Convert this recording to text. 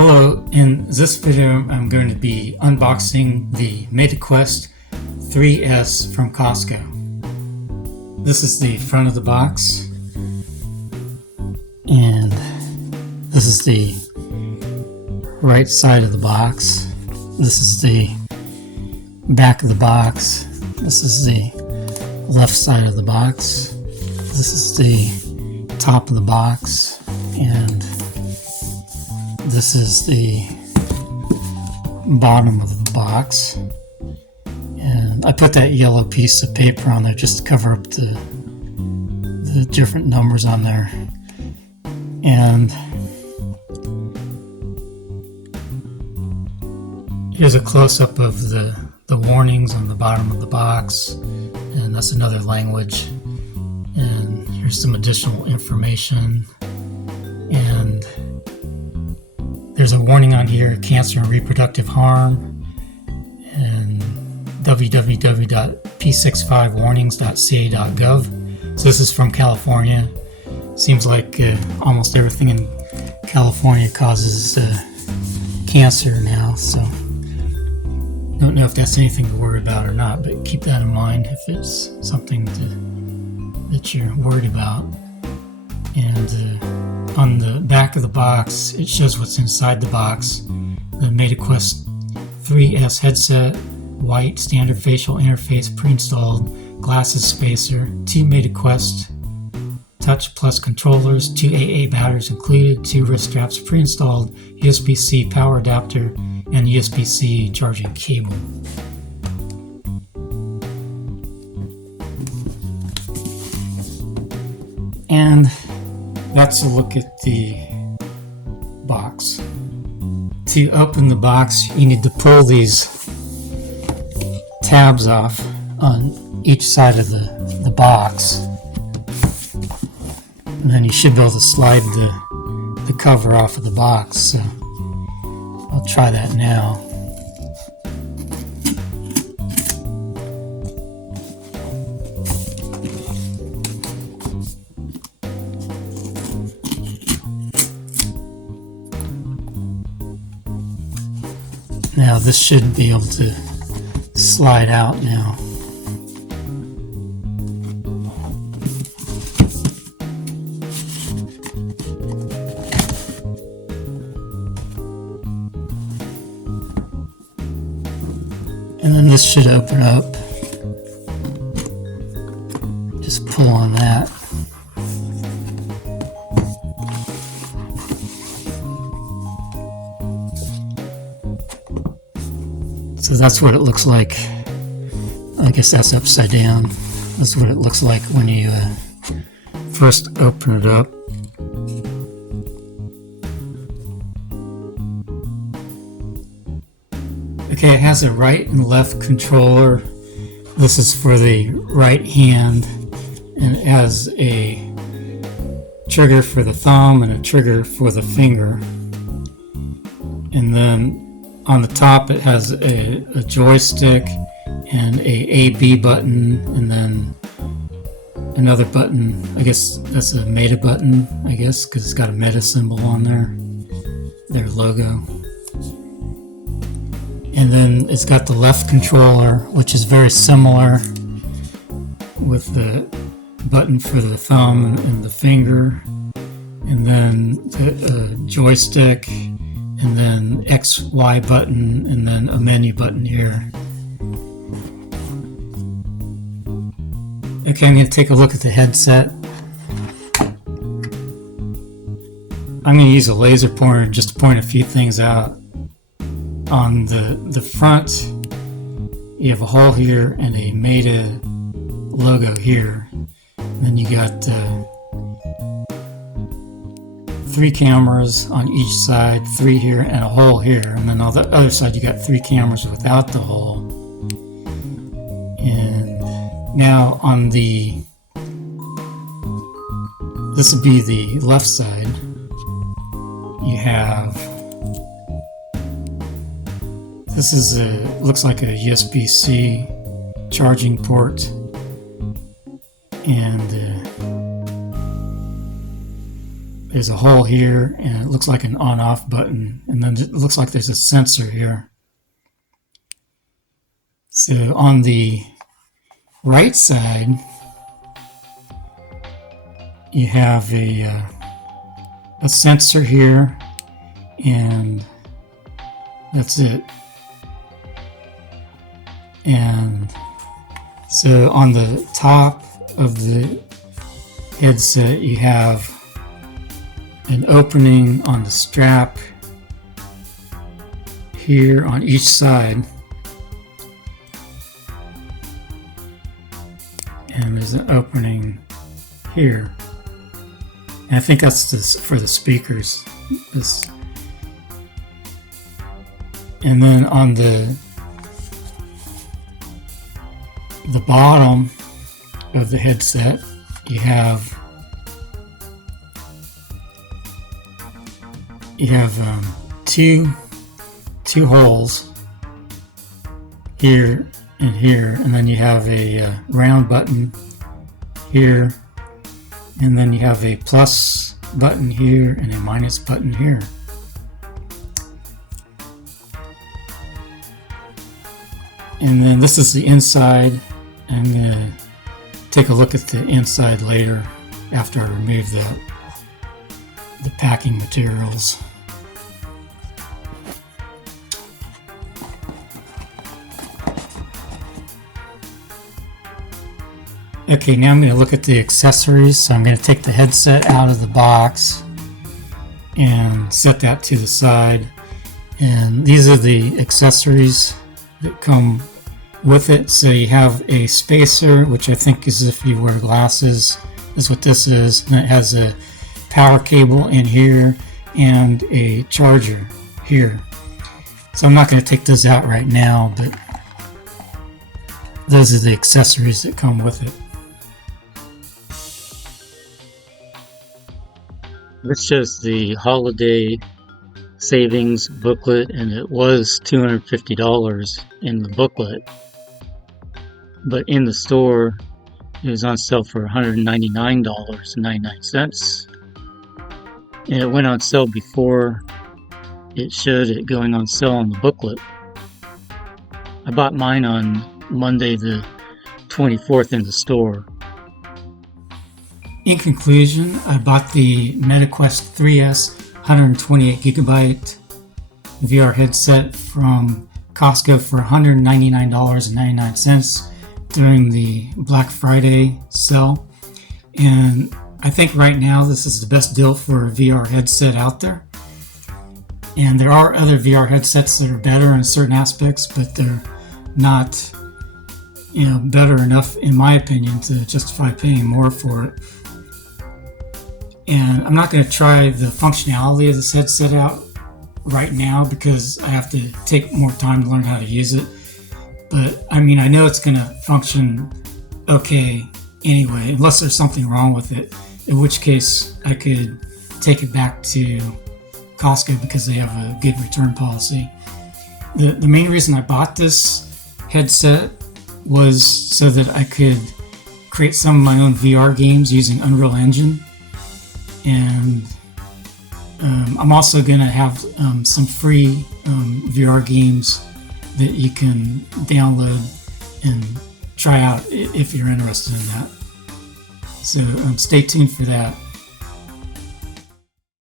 Hello, in this video I'm going to be unboxing the MetaQuest 3S from Costco. This is the front of the box, and this is the right side of the box. This is the back of the box. This is the left side of the box. This is the top of the box, and this is the bottom of the box. And I put that yellow piece of paper on there just to cover up the different numbers on there. And here's a close-up of the warnings on the bottom of the box, and that's another language. And here's some additional information, and there's a warning on here: cancer and reproductive harm, and www.p65warnings.ca.gov. So this is from California. Seems like almost everything in California causes cancer now, so don't know if that's anything to worry about or not, but keep that in mind if it's something that you're worried about. And on the back of the box, it shows what's inside the box: the MetaQuest 3S headset, white standard facial interface pre-installed, glasses spacer, 2 MetaQuest Touch Plus controllers, 2 AA batteries included, 2 wrist straps pre-installed, USB-C power adapter, and USB-C charging cable. And that's a look at the box. To open the box, you need to pull these tabs off on each side of the box, and then you should be able to slide the cover off of the box. So I'll try that now. Now this should be able to slide out now. And then this should open up. Just pull on that. So that's what it looks like. I guess that's upside down. That's what it looks like when you first open it up. Okay, it has a right and left controller. This is for the right hand, and it has a trigger for the thumb and a trigger for the finger. And then on the top it has a joystick and a B button, and then another button. I guess that's a Meta button, I guess, because it's got a Meta symbol on there, their logo. And then it's got the left controller, which is very similar, with the button for the thumb and the finger, and then the joystick, and then XY button, and then a menu button here. Okay, I'm going to take a look at the headset. I'm going to use a laser pointer just to point a few things out. On the front, you have a hole here and a Meta logo here. And then you got 3 cameras on each side, 3 here and a hole here. And then on the other side you got 3 cameras without the hole. And now on this would be the left side, you have, this is looks like a USB-C charging port, and there's a hole here, and it looks like an on-off button, and then it looks like there's a sensor here. So on the right side, you have a sensor here, and that's it. And so on the top of the headset, you have an opening on the strap here on each side, and there's an opening here, and I think that's for the speakers. And then on the bottom of the headset, you have two holes here and here, and then you have a round button here, and then you have a plus button here and a minus button here. And then this is the inside. I'm going to take a look at the inside later after I remove the packing materials. Okay, now I'm going to look at the accessories. So I'm going to take the headset out of the box and set that to the side. And these are the accessories that come with it. So you have a spacer, which I think is if you wear glasses, is what this is. And it has a power cable in here and a charger here. So I'm not going to take those out right now, but those are the accessories that come with it. This shows the holiday savings booklet, and it was $250 in the booklet, but in the store it was on sale for $199.99, and it went on sale before it showed it going on sale on the booklet. I bought mine on Monday the 24th in the store. In conclusion, I bought the MetaQuest 3S 128GB VR headset from Costco for $199.99 during the Black Friday sale. And I think right now this is the best deal for a VR headset out there. And there are other VR headsets that are better in certain aspects, but they're not, better enough, in my opinion, to justify paying more for it. And I'm not going to try the functionality of this headset out right now because I have to take more time to learn how to use it. But I mean, I know it's going to function okay anyway, unless there's something wrong with it, in which case I could take it back to Costco because they have a good return policy. The main reason I bought this headset was so that I could create some of my own VR games using Unreal Engine. And I'm also going to have some free VR games that you can download and try out if you're interested in that. So stay tuned for that.